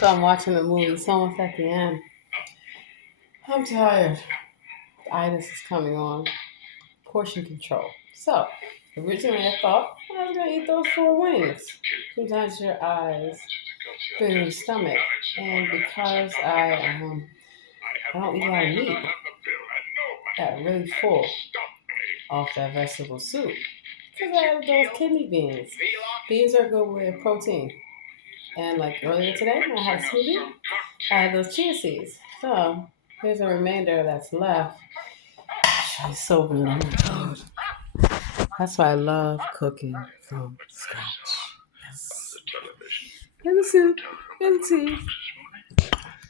So I'm watching the movie. It's almost at the end. I'm tired. The itis is coming on. Portion control. So originally I thought I was gonna eat those 4 wings. Sometimes your eyes bring your stomach, and because I don't eat a lot of meat, got really full off that vegetable soup. Because I had those kidney beans. Beans are good with protein. And like earlier today, I had a smoothie. I had those chia seeds. So here's a remainder that's left. It's so good. Oh my god. That's why I love cooking from scratch. Yes. And the soup. And the tea.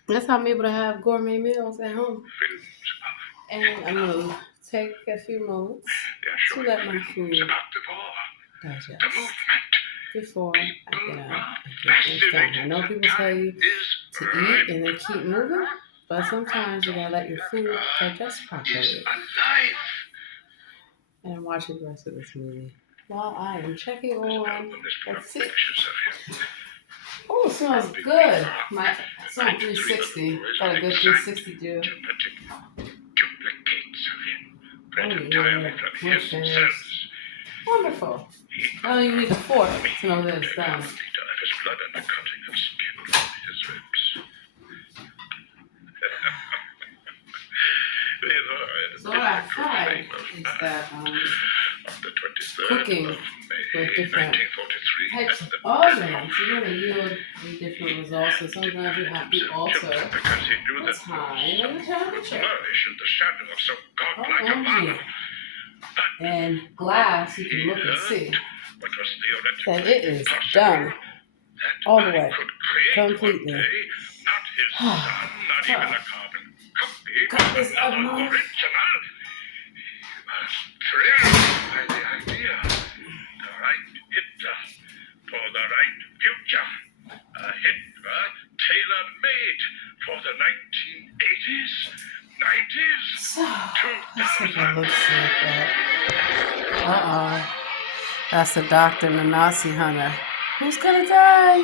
That's how I'm able to have gourmet meals at home. And I'm going to take a few moments to let my food digest before I get out and get things done. I know people tell you to eat and then keep moving, but sometimes you gotta let your food digest properly. And I'm watching the rest of this movie while I am checking on. Let's see. Oh, it smells good. It's on 360. Got a good 360 do. Oh yeah, we're finished. Wonderful. Now you need a fork to know that it's done. So what I find is that cooking with different types of ovens, you're going to yield different results. So sometimes you have to alter the time and the temperature. OMG. And glass, you can look and see that it is done all the way, completely. Cut this up more. So, let's take a look at that. That's the doctor, the Nazi hunter. Who's gonna die?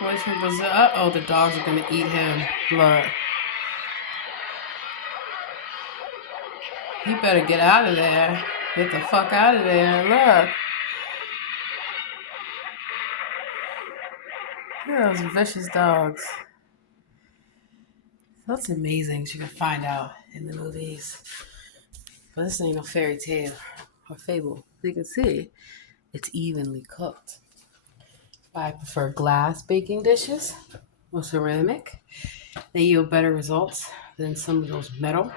Boys from Brazil. The dogs are gonna eat him. Look. You better get out of there. Get the fuck out of there. Look. Look at those vicious dogs. That's amazing. You can find out in the movies. But this ain't no fairy tale or fable. You can see it's evenly cooked. I prefer glass baking dishes or ceramic. They yield better results than some of those metal.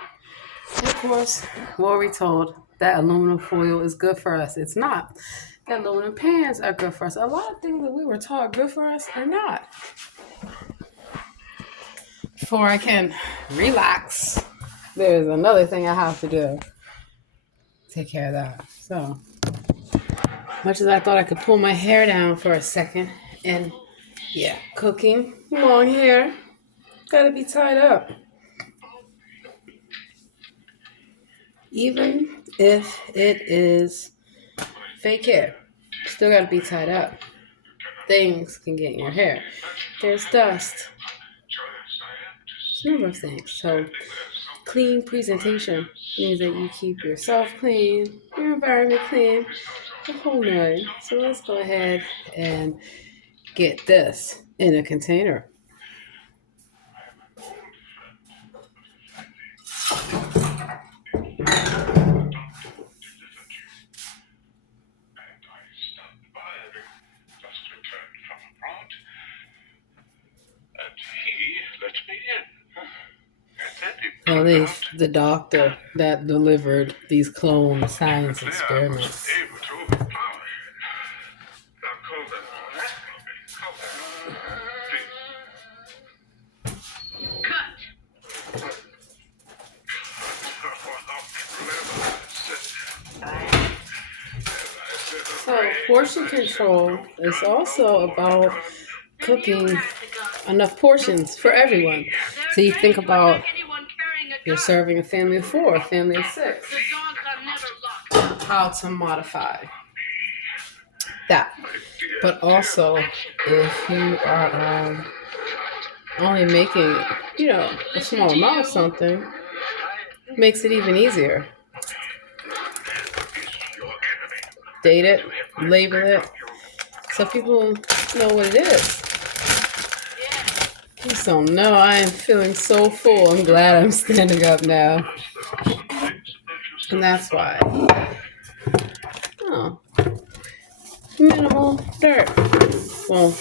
And of course, what are we told? That aluminum foil is good for us. It's not. That aluminum pans are good for us. A lot of things that we were taught good for us are not. Before I can relax, there's another thing I have to do. Take care of that. So, much as I thought I could pull my hair down for a second, and yeah, cooking, long hair, gotta be tied up. Even if it is fake hair, still gotta be tied up. Things can get in your hair. There's dust. There's a number of things. So, clean presentation means that you keep yourself clean, your environment clean, the whole nine. So let's go ahead and get this in a container. Well, the doctor that delivered these clone science experiments. So, portion control is also about cooking enough portions for everyone. So you think about you're serving a family of 4, a family of 6. How to modify that. But also, if you are only making, a small amount of something makes it even easier. Date it, label it, so people know what it is. So no, I am feeling so full. I'm glad I'm standing up now. And that's why. Oh. Minimal dirt. Well,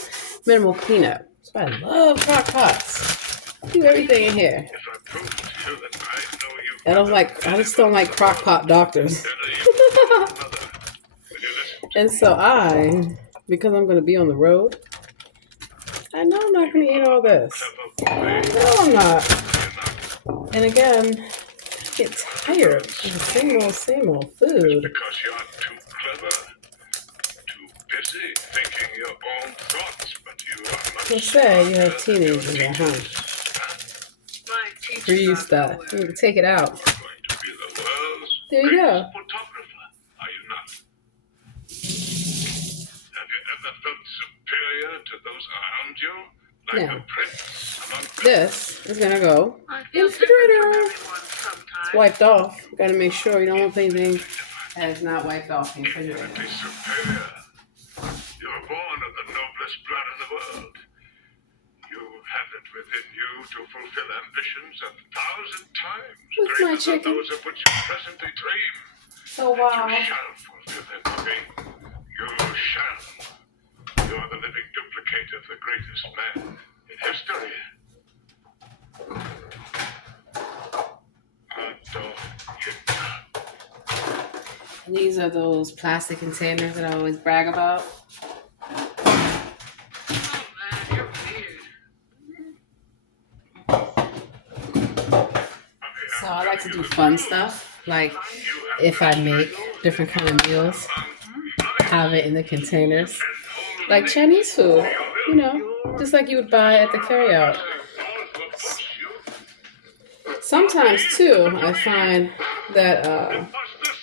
minimal cleanup. That's why I love crock pots. Do everything in here. I just don't like crock pot doctors. And so because I'm going to be on the road, I know I'm not going to eat all this. I know I'm not. And again, I get tired of the same old food. Because you're too clever, too busy thinking your own thoughts, but you are much. Let's say you have teenagers at home. Freeze that. You can take it out. There you go. Photographer, are you not? Have you ever felt superior to those around you? Like Yeah. a prince among This is gonna go in the refrigerator. It's wiped off. You gotta make sure you don't want anything that is not wiped off in the refrigerator. infinitely superior. You were born of the noblest blood in the world. You have it within you to fulfill ambitions 1,000 times With greater my than chicken. those of which you presently dream. So You wow. shall fulfill them, Bobby. You shall. You are the living duplicate of the greatest man in history. Adolf Hitler. These are those plastic containers that I always brag about. So I like to do fun stuff, like if I make different kind of meals, have it in the containers, like Chinese food, just like you would buy at the carryout. Sometimes too, I find that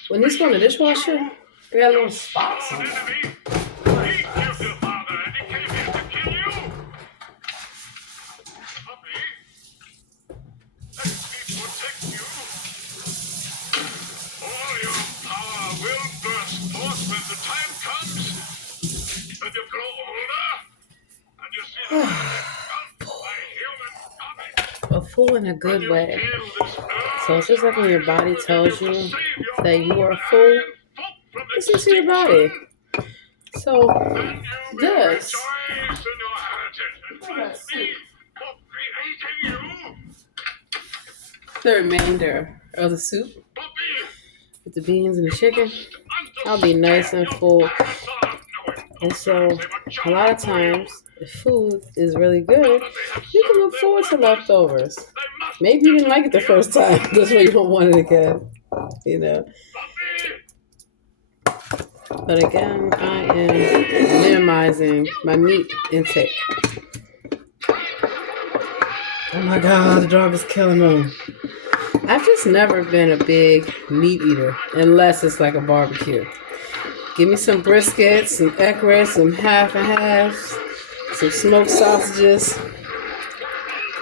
when these go in the dishwasher, they got little spots on them. A full in a good way. So it's just like when your body tells you that you are full, listen to your body. So this, the remainder of the soup with the beans and the chicken, I'll be nice and full. And so a lot of times, if food is really good, you can look forward to leftovers. Maybe you didn't like it the first time. That's why you don't want it again. But again, I am minimizing my meat intake. Oh my God, the dog is killing me. I've just never been a big meat eater unless it's like a barbecue. Give me some brisket, some eckerd, some half and halves, some smoked sausages.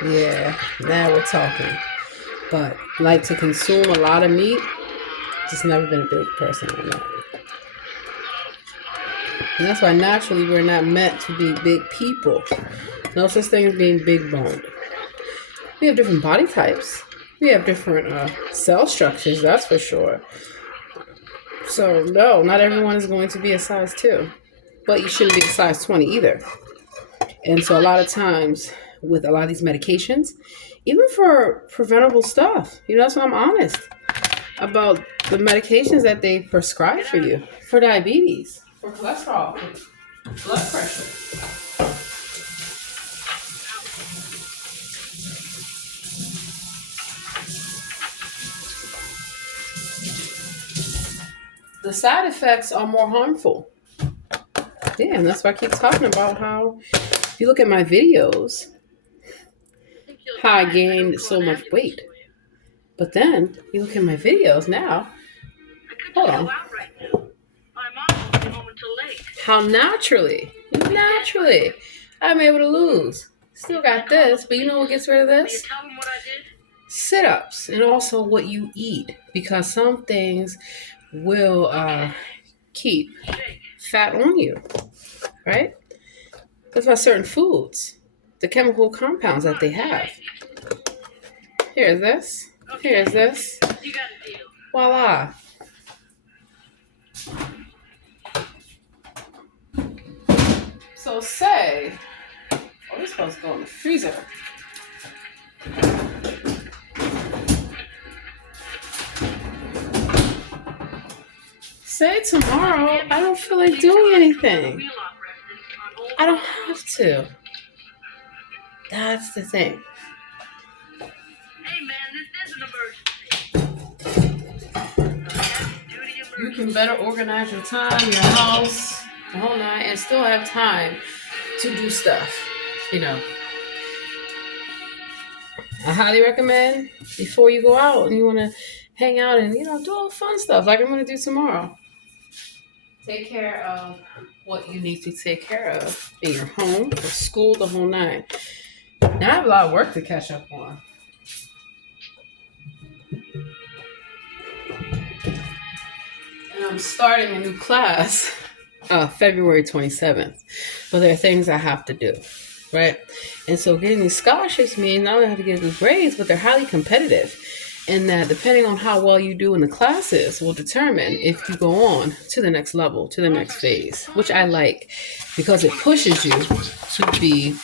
Yeah, now we're talking. But like to consume a lot of meat, just never been a big person on that. And that's why naturally we're not meant to be big people. No such thing as being big boned. We have different body types. We have different cell structures, that's for sure. So no, not everyone is going to be a size 2. But you shouldn't be a size 20 either. And so a lot of times with a lot of these medications, even for preventable stuff, that's why I'm honest about the medications that they prescribe for you, for diabetes, for cholesterol, for blood pressure. The side effects are more harmful. Yeah, and that's why I keep talking about how, if you look at my videos, how I gained so much weight. But then, you look at my videos now, hold on. How naturally, I'm able to lose Still got this, but you know what gets rid of this? Tell them what I did. Sit-ups, and also what you eat, because some things will keep fat on you, right? That's why certain foods, the chemical compounds that they have. Here's this. Here's this. You got a deal. Voila. So say, oh, this supposed to go in the freezer. Say tomorrow I don't feel like doing anything. I don't have to. That's the thing. Hey man, this is an emergency. You can better organize your time, your house, the whole night, and still have time to do stuff. You know. I highly recommend before you go out and you want to hang out and, you know, do all fun stuff like I'm going to do tomorrow. Take care of what you need to take care of in your home, or school, the whole nine. Now I have a lot of work to catch up on. And I'm starting a new class February 27th. But there are things I have to do, right? And so getting these scholarships means not only have to get good grades, but they're highly competitive. And that depending on how well you do in the classes will determine if you go on to the next level, to the next phase, which I like because it pushes you to be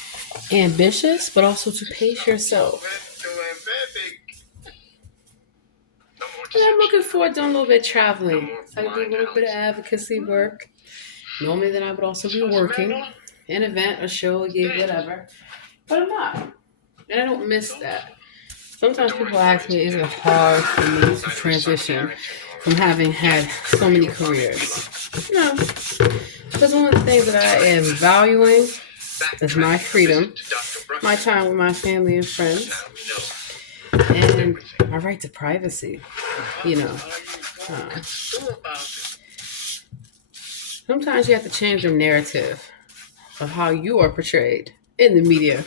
ambitious, but also to pace yourself. And I'm looking forward to doing a little bit of traveling. So I can do a little bit of advocacy work. Normally then I would also be working, an event, a show, a gig, whatever. But I'm not. And I don't miss that. Sometimes people ask me, is it hard for me to transition from having had so many careers? No. Because one of the things that I am valuing is my freedom, my time with my family and friends, and my right to privacy. You know. Sometimes you have to change your narrative of how you are portrayed in the media,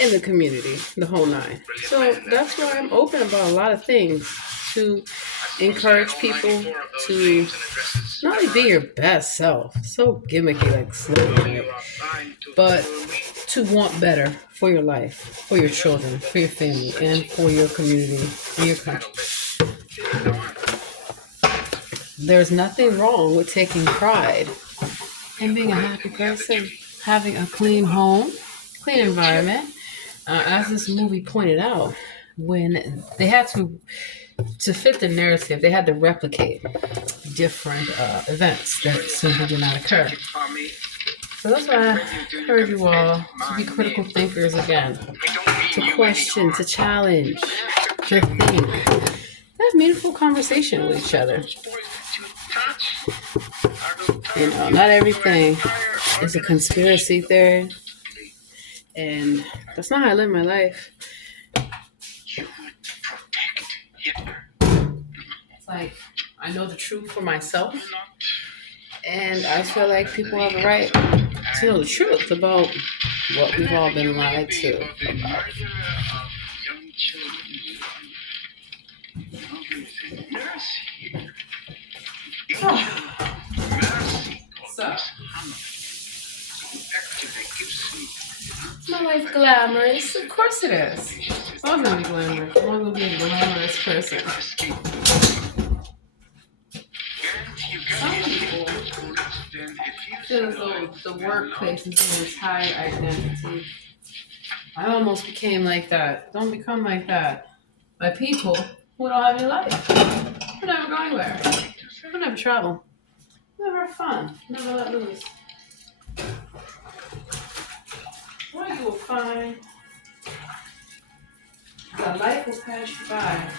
in the community, the whole nine. So that's why I'm open about a lot of things, to encourage people to not only be your best self, so gimmicky like slogan, right? But to want better for your life, for your children, for your family, and for your community, for your country. There's nothing wrong with taking pride in being a happy person, having a clean home, clean environment. As this movie pointed out, when they had to fit the narrative, they had to replicate different events that simply did not occur. So that's why I encourage you all to be critical thinkers again, to question, to challenge, to think, have meaningful conversation with each other. You know, not everything is a conspiracy theory. And that's not how I live my life. It's like, I know the truth for myself. And I feel like people have a right to know the truth about what we've all been lied to about. So, is my life glamorous? Of course it is. It's all gonna be glamorous. I'm gonna be a glamorous person. Some people feel as though the workplace is their entire identity. I almost became like that. Don't become like that by people who don't have any life. Who never go anywhere. Who never travel. Never have fun. Never let loose. Well, you will find that life will pass you by.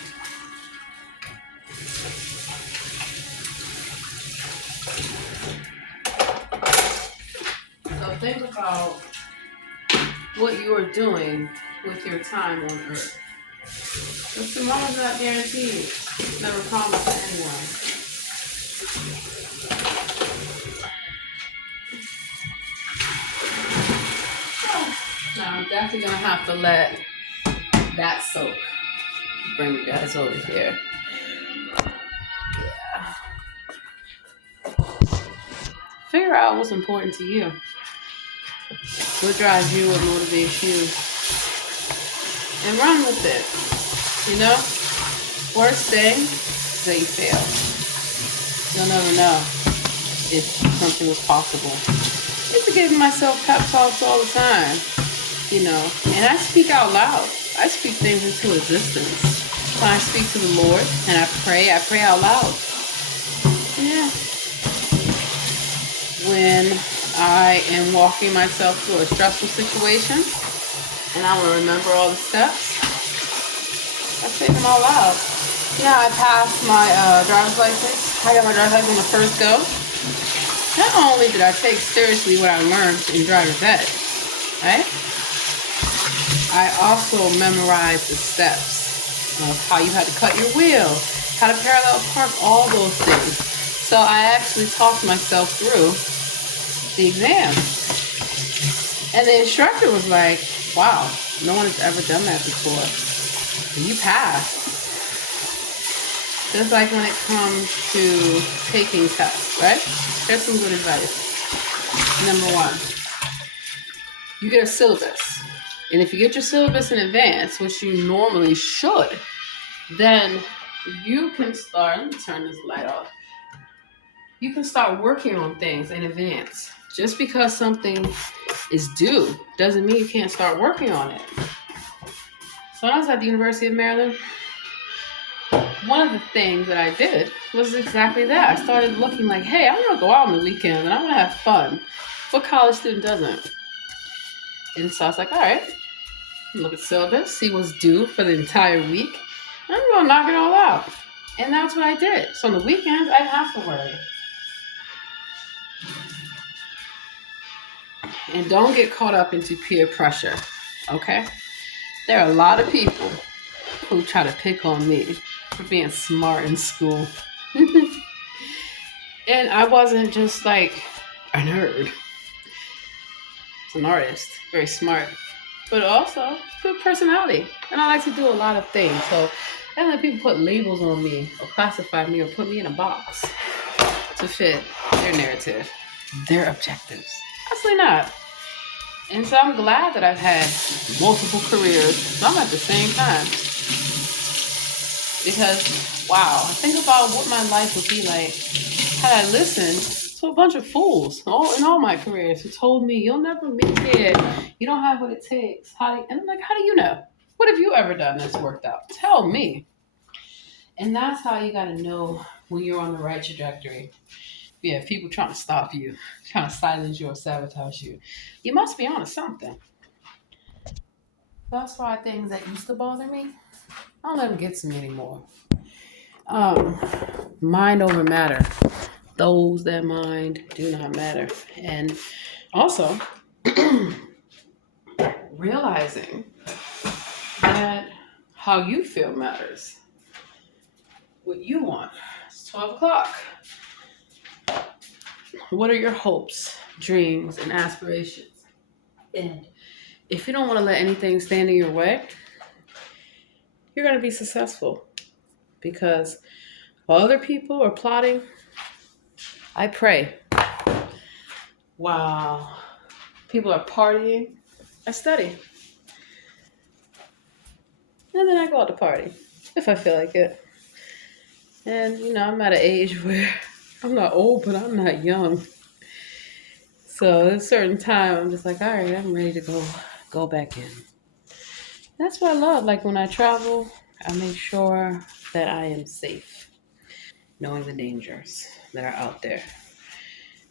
So think about what you are doing with your time on Earth. Because tomorrow's not guaranteed. Never promised to anyone. I'm definitely gonna have to let that soak. Bring you guys over here. Figure out what's important to you. What drives you, what motivates you, and run with it. You know? Worst thing is that you fail. You'll never know if something was possible. I used to give myself pep talks all the time, you know, and I speak out loud. I speak things into existence. When I speak to the Lord and I pray out loud. Yeah. When I am walking myself through a stressful situation and I want to remember all the steps, I say them all out. Yeah, I passed my driver's license. I got my driver's license on the first go. Not only did I take seriously what I learned in driver's ed, right? I also memorized the steps of how you had to cut your wheel, how to parallel park, all those things. So I actually talked myself through the exam. And the instructor was like, wow, no one has ever done that before. And you passed. Just like when it comes to taking tests, right? Here's some good advice. Number one, you get a syllabus. And if you get your syllabus in advance, which you normally should, then you can start, let me turn this light off. You can start working on things in advance. Just because something is due doesn't mean you can't start working on it. So when I was at the University of Maryland, one of the things that I did was exactly that. I started looking like, hey, I want to go out on the weekend and I want to have fun. What college student doesn't? And so I was like, all right, look at syllabus, see what's due for the entire week. I'm going to knock it all out. And that's what I did. So on the weekends, I didn't have to worry. And don't get caught up into peer pressure, okay? There are a lot of people who try to pick on me for being smart in school. And I wasn't just like a nerd. I was an artist, very smart, but also good personality. And I like to do a lot of things. So I don't let people put labels on me or classify me or put me in a box to fit their narrative, their objectives. Absolutely not. And so I'm glad that I've had multiple careers, some at the same time. Because, wow, I think about what my life would be like had I listened to a bunch of fools in all my careers who told me, you'll never make it, you don't have what it takes. And I'm like, how do you know? What have you ever done that's worked out? Tell me. And that's how you got to know when you're on the right trajectory. Yeah, people trying to stop you, trying to silence you or sabotage you. You must be on to something. That's why things that used to bother me, I don't let them get to me anymore. Mind over matter. Those that mind do not matter. And also, realizing that how you feel matters. What you want. It's 12 o'clock. What are your hopes, dreams, and aspirations? And if you don't want to let anything stand in your way, you're going to be successful. Because while other people are plotting, I pray. While people are partying, I study. And then I go out to party if I feel like it. And, I'm at an age where I'm not old, but I'm not young. So at a certain time, I'm just like, all right, I'm ready to go back in. That's what I love. Like when I travel, I make sure that I am safe, knowing the dangers that are out there.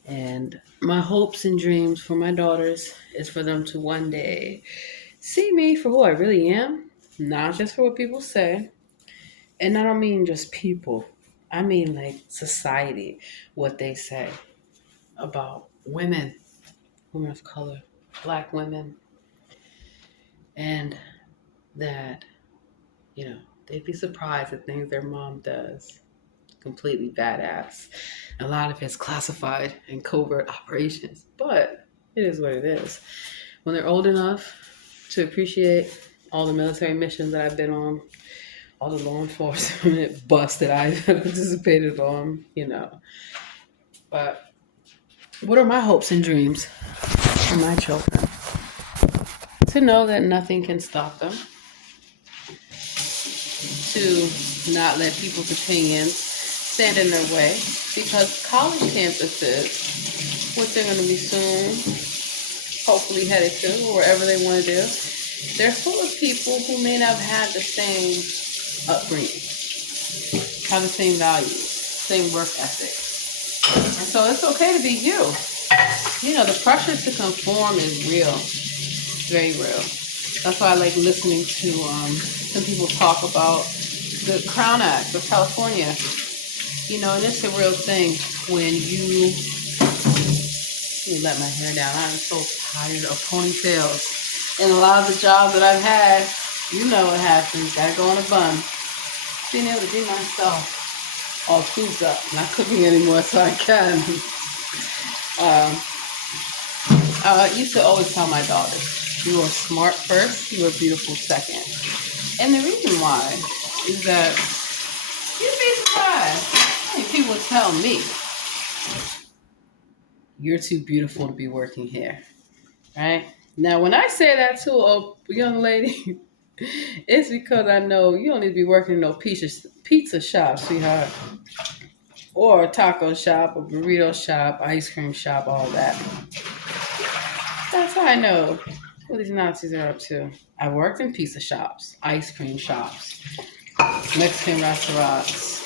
And my hopes and dreams for my daughters is for them to one day see me for who I really am, not just for what people say. And I don't mean just people. I mean like society, what they say about women of color, Black women, and that, they'd be surprised at things their mom does. Completely badass. A lot of it's classified and covert operations, but it is what it is. When they're old enough to appreciate all the military missions that I've been on, all the law enforcement busts that I've participated on, But what are my hopes and dreams for my children? To know that nothing can stop them, to not let people's opinions stand in their way, because college campuses, which they're going to be soon, hopefully headed to, or wherever they want to do, they're full of people who may not have had the same upbringing, have the same values, same work ethic. And so it's okay to be you. The pressure to conform is real, very real. That's why I like listening to some people talk about the Crown Act of California. And it's a real thing when you let me let my hair down. I'm so tired of ponytails. And a lot of the jobs that I've had, what happens. Gotta go in a bun. Being able to be myself, all foods up. Not cooking anymore, so I can. I used to always tell my daughters, you are smart first, you are beautiful second. And the reason why is that you'd be surprised how many people tell me, you're too beautiful to be working here, right? Now, when I say that to a young lady, it's because I know you don't need to be working in no pizza shop, sweetheart, or a taco shop, a burrito shop, ice cream shop, all that. That's how I know what these Nazis are up to. I worked in pizza shops, ice cream shops, Mexican restaurants,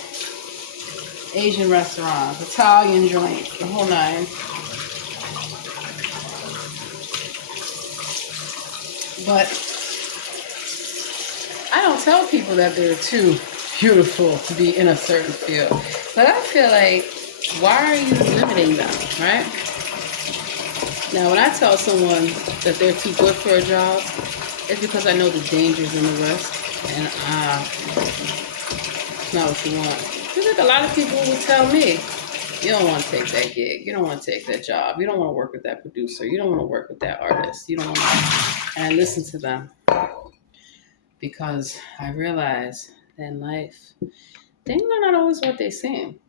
Asian restaurants, Italian joints, the whole nine. But I don't tell people that they're too beautiful to be in a certain field. But I feel like, why are you limiting them, right? Now, when I tell someone that they're too good for a job, it's because I know the dangers and the risk. And it's not what you want. Just like a lot of people will tell me, you don't want to take that gig. You don't want to take that job. You don't want to work with that producer. You don't want to work with that artist. You don't want to. And I listen to them because I realize that in life, things are not always what they seem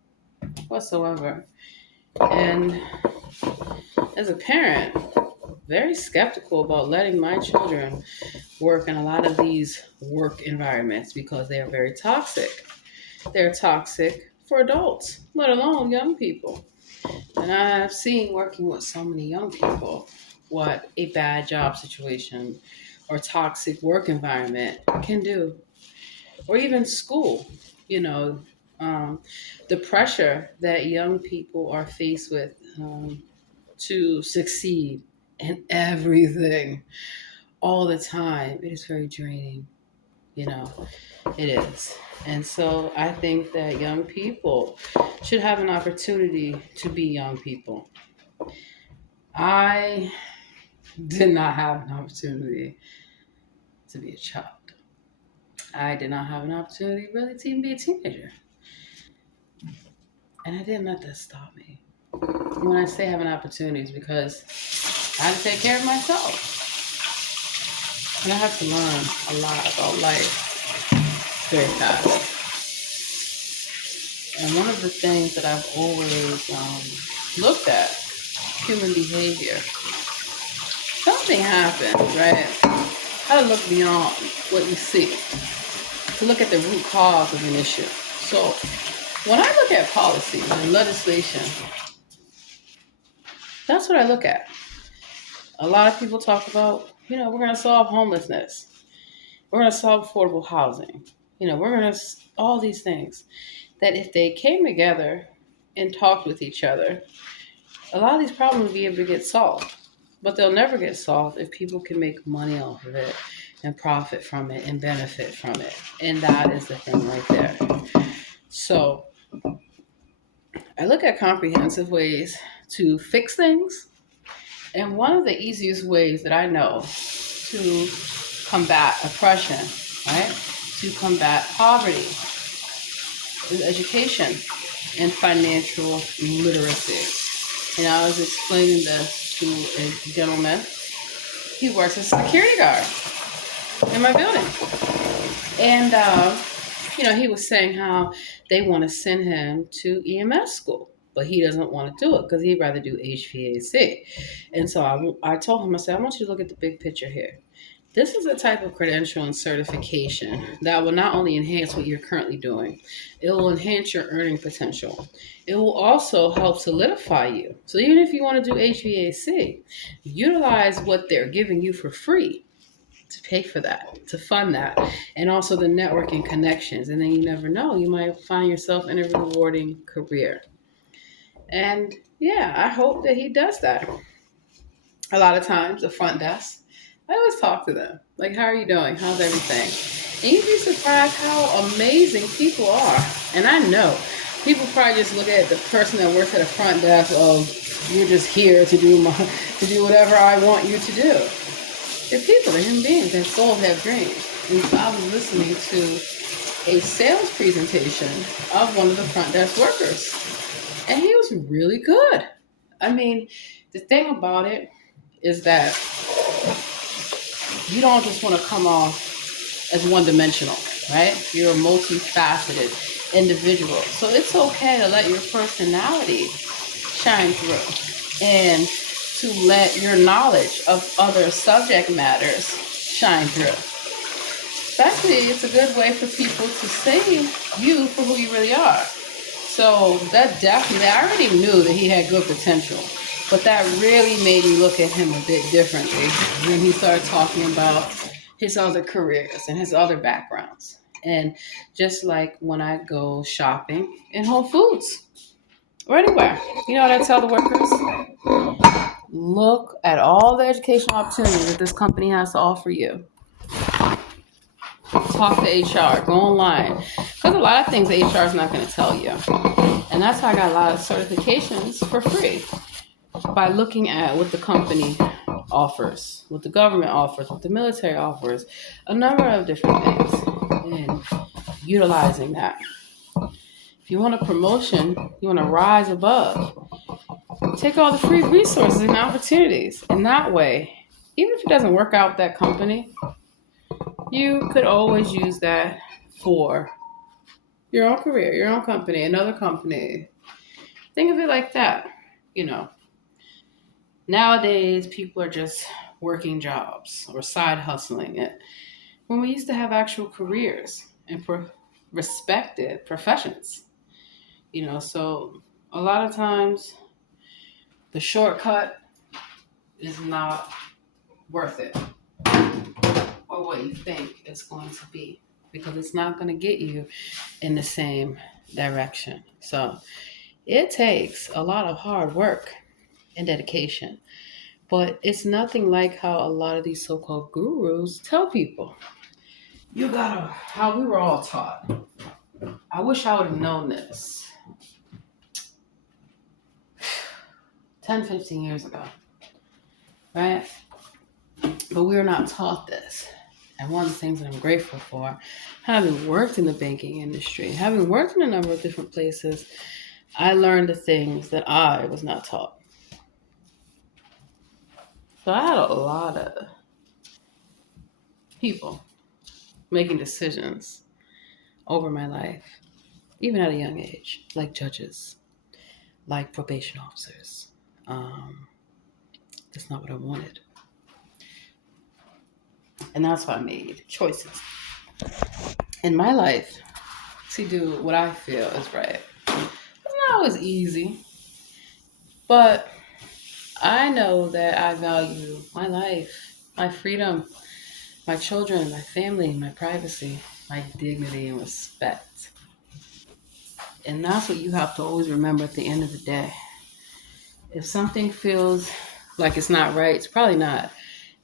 whatsoever. And as a parent, very skeptical about letting my children work in a lot of these work environments because they are very toxic. They're toxic for adults, let alone young people. And I've seen working with so many young people what a bad job situation or toxic work environment can do. Or even school, the pressure that young people are faced with to succeed in everything all the time. It is very draining, it is. And so I think that young people should have an opportunity to be young people. I did not have an opportunity to be a child. I did not have an opportunity really to even be a teenager. And I didn't let that stop me. When I say have an opportunity, it's because I had to take care of myself. And I had to learn a lot about life very fast. And one of the things that I've always looked at, human behavior. Something happens, right? How to look beyond what you see, to look at the root cause of an issue. So when I look at policies and legislation, that's what I look at. A lot of people talk about, we're going to solve homelessness. We're going to solve affordable housing. We're going to, all these things. That if they came together and talked with each other, a lot of these problems would be able to get solved. But they'll never get solved if people can make money off of it and profit from it and benefit from it. And that is the thing right there. So I look at comprehensive ways to fix things. And one of the easiest ways that I know to combat oppression, right, to combat poverty, is education and financial literacy. And I was explaining this to a gentleman. He works as a security guard. in my building. And, he was saying how they want to send him to EMS school, but he doesn't want to do it because he'd rather do HVAC. And so I told him, I said, I want you to look at the big picture here. This is a type of credential and certification that will not only enhance what you're currently doing, it will enhance your earning potential. It will also help solidify you. So even if you want to do HVAC, utilize what they're giving you for free to pay for that, to fund that, and also the networking connections. And then you never know, you might find yourself in a rewarding career. And yeah, I hope that he does that. A lot of times, the front desk, I always talk to them. Like, how are you doing? How's everything? And you'd be surprised how amazing people are. And I know people probably just look at the person that works at a front desk, oh, you're just here to do whatever I want you to do. They're people, they're human beings, they have souls, have dreams. And so I was listening to a sales presentation of one of the front desk workers. And he was really good. I mean, the thing about it is that you don't just want to come off as one-dimensional, right? You're a multifaceted individual. So it's okay to let your personality shine through and to let your knowledge of other subject matters shine through. Especially, it's a good way for people to see you for who you really are. So that definitely, I already knew that he had good potential, but that really made me look at him a bit differently when he started talking about his other careers and his other backgrounds. And just like when I go shopping in Whole Foods or anywhere, you know what I tell the workers? Look at all the educational opportunities that this company has to offer you. Talk to HR, go online. Because a lot of things HR is not going to tell you. And that's how I got a lot of certifications for free. By looking at what the company offers, what the government offers, what the military offers, a number of different things, and utilizing that. If you want a promotion, you want to rise above, take all the free resources and opportunities. And that way, even if it doesn't work out with that company, you could always use that for your own career, your own company, another company. Think of it like that, you know. Nowadays, people are just working jobs or side hustling it. When we used to have actual careers and respected professions, so a lot of times the shortcut is not worth it or what you think it's going to be because it's not going to get you in the same direction. So it takes a lot of hard work and dedication. But it's nothing like how a lot of these so-called gurus tell people. How we were all taught. I wish I would have known this 10, 15 years ago, right? But we were not taught this. And one of the things that I'm grateful for, having worked in the banking industry, having worked in a number of different places, I learned the things that I was not taught. So I had a lot of people making decisions over my life, even at a young age, like judges, like probation officers. That's not what I wanted. And that's why I made choices in my life to do what I feel is right. It's not always easy, but I know that I value my life, my freedom, my children, my family, my privacy, my dignity and respect. And that's what you have to always remember at the end of the day. If something feels like it's not right, it's probably not.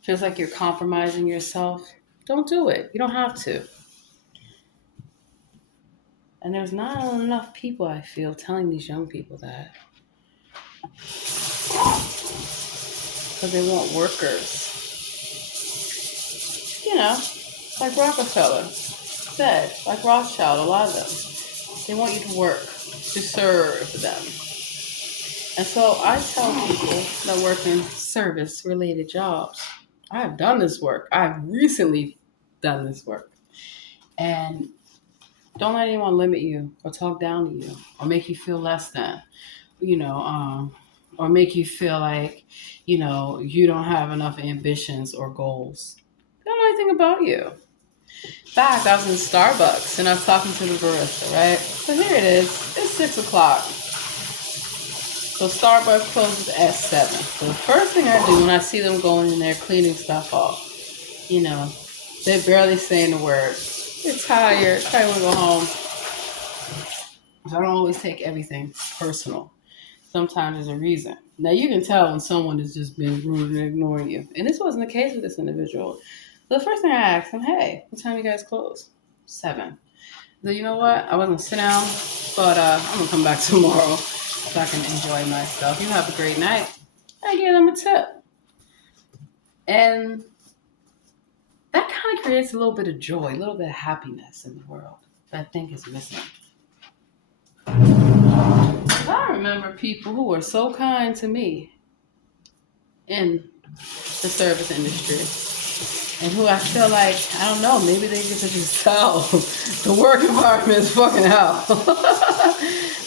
Feels like you're compromising yourself, don't do it. You don't have to. And there's not enough people, I feel, telling these young people that. Because they want workers. Like Rockefeller said, like Rothschild, a lot of them. They want you to work, to serve them. And so I tell people that work in service-related jobs, I have done this work. I've recently done this work. And don't let anyone limit you or talk down to you or make you feel less than, or make you feel like, you don't have enough ambitions or goals. They don't know anything about you. In fact, I was in Starbucks and I was talking to the barista, right? So here it is. It's 6 o'clock. So Starbucks closes at 7. So the first thing I do when I see them going in there cleaning stuff off, they're barely saying the word. They're tired. Probably want to go home. So I don't always take everything personal. Sometimes there's a reason. Now you can tell when someone has just been rude and ignoring you. And this wasn't the case with this individual. So the first thing I asked him, hey, what time you guys close? 7. So you know what? I wasn't sit down, but I'm gonna come back tomorrow so I can enjoy myself. You have a great night. I gave them a tip. And that kind of creates a little bit of joy, a little bit of happiness in the world that I think is missing. I remember people who were so kind to me in the service industry and who I feel like, I don't know, maybe they get to just tell the work environment is fucking hell.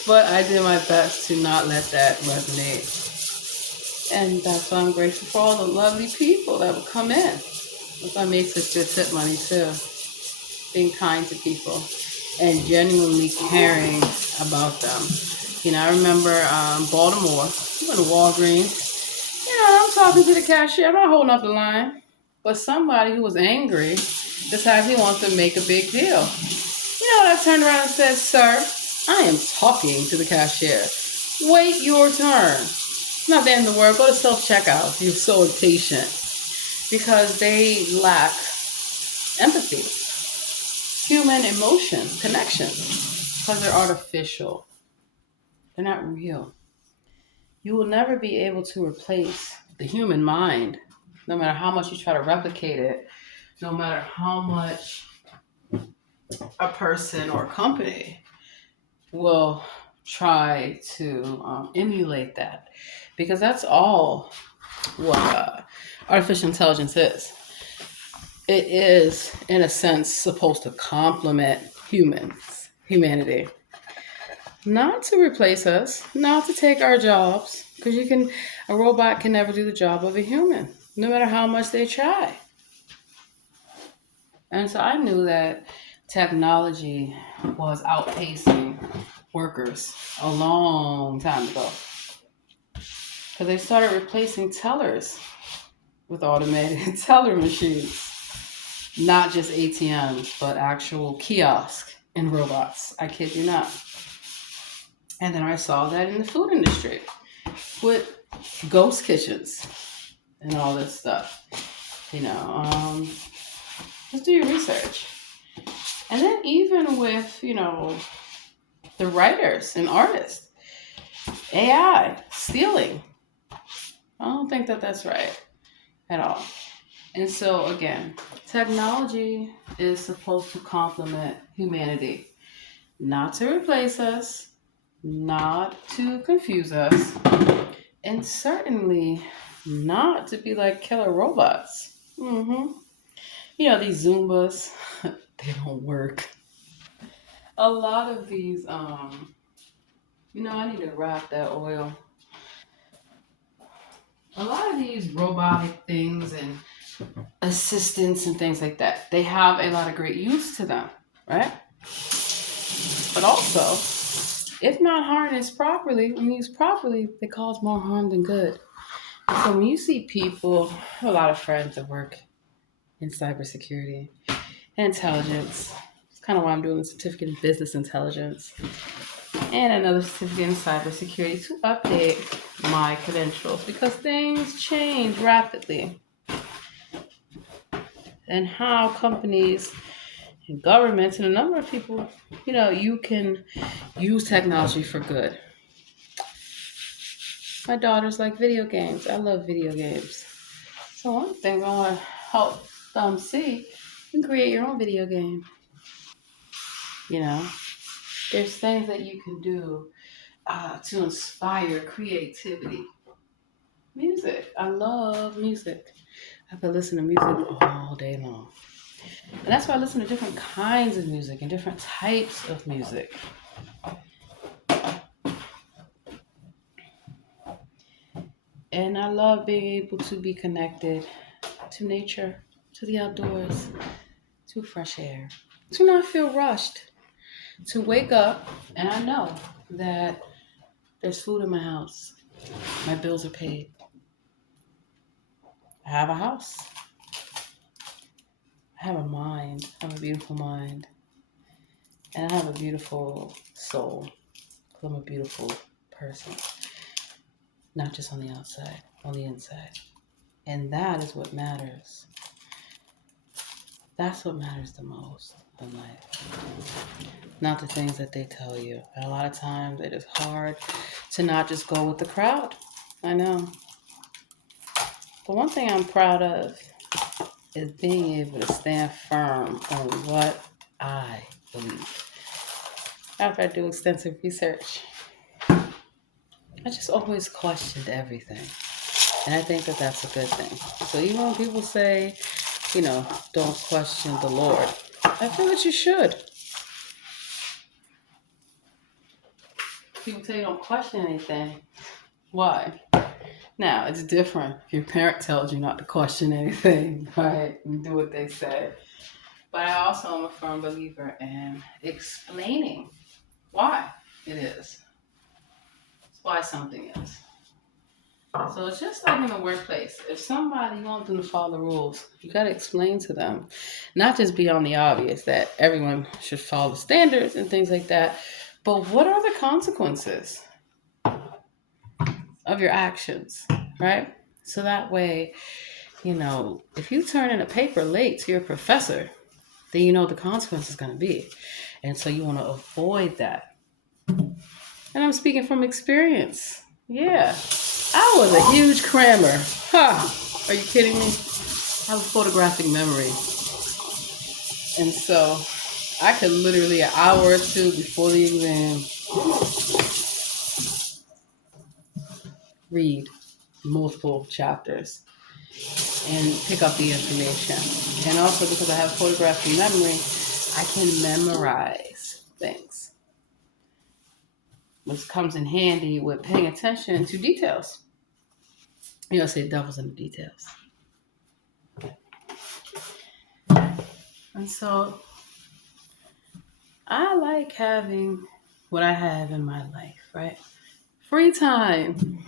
But I did my best to not let that resonate. And that's why I'm grateful for all the lovely people that would come in. That's why I made such good tip money too. Being kind to people and genuinely caring about them. I remember Baltimore, I went to Walgreens. I'm talking to the cashier. I'm not holding up the line. But somebody who was angry decides he wants to make a big deal. I turned around and said, sir, I am talking to the cashier. Wait your turn. It's not the end of the world. Go to self-checkout. You're so impatient. Because they lack empathy, human emotion, connections. Because they're artificial. They're not real. You will never be able to replace the human mind, no matter how much you try to replicate it, no matter how much a person or a company will try to emulate that. Because that's all what artificial intelligence is. It is, in a sense, supposed to complement humanity. Not to replace us, not to take our jobs, because a robot can never do the job of a human, no matter how much they try. And so I knew that technology was outpacing workers a long time ago. Because they started replacing tellers with automated teller machines. Not just ATMs, but actual kiosks and robots. I kid you not. And then I saw that in the food industry with ghost kitchens and all this stuff. Just do your research. And then even with, the writers and artists, AI stealing. I don't think that that's right at all. And so again, technology is supposed to complement humanity, not to replace us, not to confuse us, and certainly not to be like killer robots. These Zumbas, they don't work. A lot of these, I need to wrap that oil. A lot of these robotic things and assistants and things like that, they have a lot of great use to them, right? But also, if not harnessed properly and used properly, they cause more harm than good. So when you see people, I have a lot of friends that work in cybersecurity and intelligence. It's kind of why I'm doing a certificate in business intelligence and another certificate in cybersecurity to update my credentials because things change rapidly. And how companies and governments and a number of people, you can use technology for good. My daughters like video games. I love video games. So one thing I want to help them see, you can create your own video game. There's things that you can do to inspire creativity. Music. I love music. I could listen to music all day long. And that's why I listen to different kinds of music and different types of music. And I love being able to be connected to nature, to the outdoors, to fresh air, to not feel rushed, to wake up and I know that there's food in my house, my bills are paid, I have a house, I have a mind, I have a beautiful mind, and I have a beautiful soul. 'Cause I'm a beautiful person, not just on the outside, on the inside. And that is what matters. That's what matters the most in life. Not the things that they tell you. And a lot of times it is hard to not just go with the crowd. I know. But one thing I'm proud of is being able to stand firm on what I believe. After I do extensive research, I just always questioned everything. And I think that that's a good thing. So even when people say, don't question the Lord, I feel that you should. People say don't question anything. Why? Now, it's different if your parent tells you not to question anything, right? And do what they say. But I also am a firm believer in explaining why it is. Why something is. So it's just like in the workplace. If somebody wants them to follow the rules, you got to explain to them. Not just beyond the obvious that everyone should follow the standards and things like that, but what are the consequences of your actions, right? So that way, if you turn in a paper late to your professor, then you know what the consequence is going to be. And so you want to avoid that. And I'm speaking from experience. Yeah. I was a huge crammer. Are you kidding me? I have a photographic memory. And so I could literally an hour or two before the exam read multiple chapters and pick up the information. And also because I have photographic memory, I can memorize things, which comes in handy with paying attention to details. Say devil's in the details. And so I like having what I have in my life, right? Free time.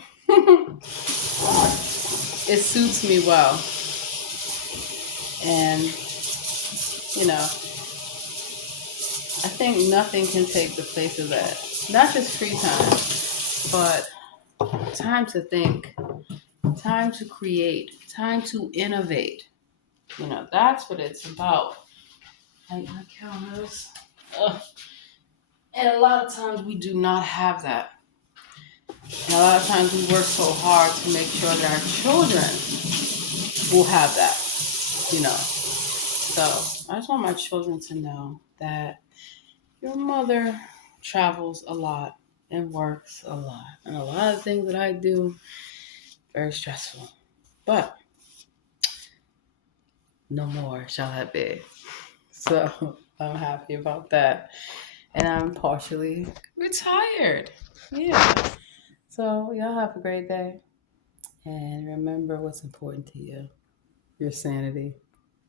It suits me well. And, I think nothing can take the place of that. Not just free time, but time to think, time to create, time to innovate. That's what it's about. Like my counters. And a lot of times we do not have that. And a lot of times we work so hard to make sure that our children will have that, So I just want my children to know that your mother travels a lot and works a lot. And a lot of things that I do, very stressful. But no more shall that be. So I'm happy about that. And I'm partially retired. Yeah. So y'all have a great day. And remember what's important to you. Your sanity.